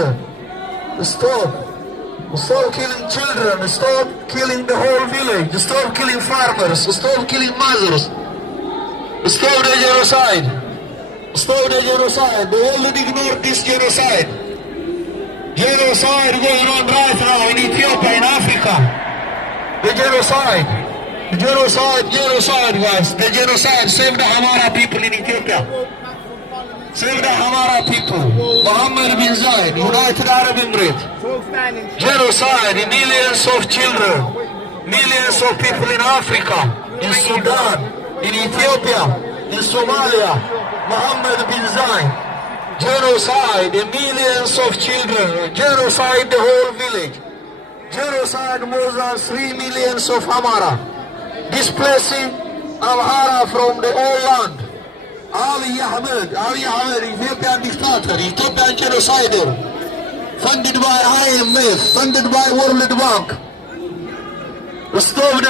children. Stop. Stop killing children. Stop killing the whole village. Stop killing farmers. Stop killing mothers. Stop the genocide. Stop the genocide. They already ignored this genocide. Genocide going on right now in Ethiopia, in Africa. The genocide. Genocide, guys. The genocide. Save the Hamara people in Ethiopia. Save the Hamara people. Mohammed bin Zayed, United Arab Emirates. Genocide. Millions of children. Millions of people in Africa, in Sudan, in Ethiopia, in Somalia. Mohammed bin Zayed. Genocide. Millions of children. Genocide the whole village. Genocide more than 3 million of Hamara. Displacing Amhara from the old land. Abiy Ahmed, Ethiopian dictator, Ethiopian genocider, funded by IMF, funded by World Bank. Stop the